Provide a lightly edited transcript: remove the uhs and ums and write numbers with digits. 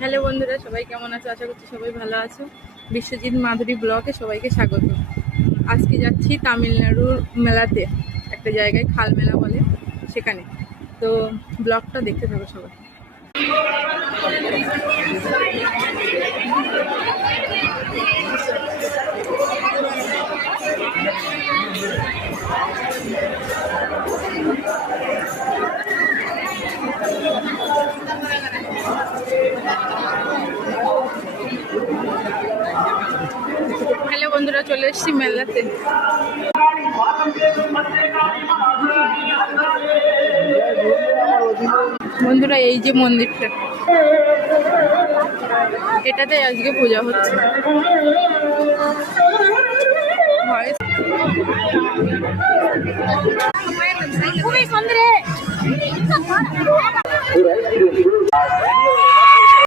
হ্যালো বন্ধুরা, সবাই কেমন আছো? আশা করছি সবাই ভালো আছো। বিশ্বজিৎ মাধুরী ব্লগে সবাইকে স্বাগত। আজকে যাচ্ছি তামিলনাড়ুর মেলাতে, একটা জায়গায় খাল মেলা বলে, সেখানে। তো ব্লগটা দেখতে থাকো সবাই। হ্যালো বন্ধুরা, চলে এসেছি মেলাতে। বন্ধুরা, এই যে মন্দিরটা, এটাতে আজকে পূজা হচ্ছে। খুবই সুন্দর।